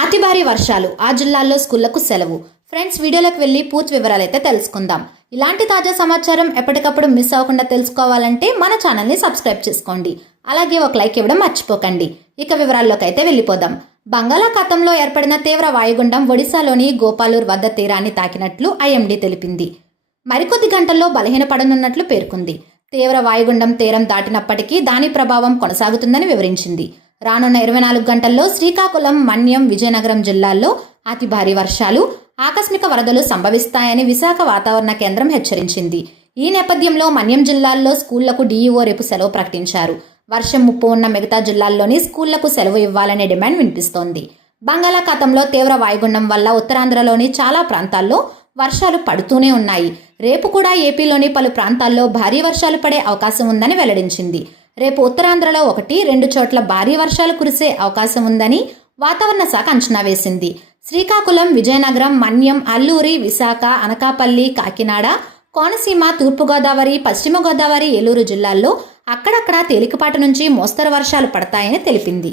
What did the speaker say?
అతి భారీ వర్షాలు ఆ జిల్లాల్లో స్కూళ్ళకు సెలవు. ఫ్రెండ్స్ వీడియోలోకి వెళ్ళి పూర్తి వివరాలు అయితే తెలుసుకుందాం. ఇలాంటి తాజా సమాచారం ఎప్పటికప్పుడు మిస్ అవ్వకుండా తెలుసుకోవాలంటే మన ఛానల్ని సబ్స్క్రైబ్ చేసుకోండి. అలాగే ఒక లైక్ ఇవ్వడం మర్చిపోకండి. ఇక వివరాల్లోకి అయితే వెళ్ళిపోదాం. బంగాళాఖాతంలో ఏర్పడిన తీవ్ర వాయుగుండం ఒడిశాలోని గోపాలూర్ వద్ద తీరాన్ని తాకినట్లు ఐఎండీ తెలిపింది. మరికొద్ది గంటల్లో బలహీనపడనున్నట్లు పేర్కొంది. తీవ్ర వాయుగుండం తీరం దాటినప్పటికీ దాని ప్రభావం కొనసాగుతుందని వివరించింది. రానున్న ఇరవై నాలుగు గంటల్లో శ్రీకాకుళం మన్యం విజయనగరం జిల్లాల్లో అతి భారీ వర్షాలు ఆకస్మిక వరదలు సంభవిస్తాయని విశాఖ వాతావరణ కేంద్రం హెచ్చరించింది. ఈ నేపథ్యంలో మన్యం జిల్లాల్లో స్కూళ్ళకు డీఈఓ రేపు సెలవు ప్రకటించారు. వర్షం ముప్పు ఉన్న మిగతా జిల్లాల్లోని స్కూళ్ళకు సెలవు ఇవ్వాలనే డిమాండ్ వినిపిస్తోంది. బంగాళాఖాతంలో తీవ్ర వాయుగుండం వల్ల ఉత్తరాంధ్రలోని చాలా ప్రాంతాల్లో వర్షాలు పడుతూనే ఉన్నాయి. రేపు కూడా ఏపీలోని పలు ప్రాంతాల్లో భారీ వర్షాలు పడే అవకాశం ఉందని వెల్లడించింది. రేపు ఉత్తరాంధ్రలో ఒకటి రెండు చోట్ల భారీ వర్షాలు కురిసే అవకాశం ఉందని వాతావరణ శాఖ అంచనా వేసింది. శ్రీకాకుళం విజయనగరం మన్యం అల్లూరి విశాఖ అనకాపల్లి కాకినాడ కోనసీమ తూర్పుగోదావరి పశ్చిమ గోదావరి ఏలూరు జిల్లాల్లో అక్కడక్కడ తేలికపాటి నుంచి మోస్తరు వర్షాలు పడతాయని తెలిపింది.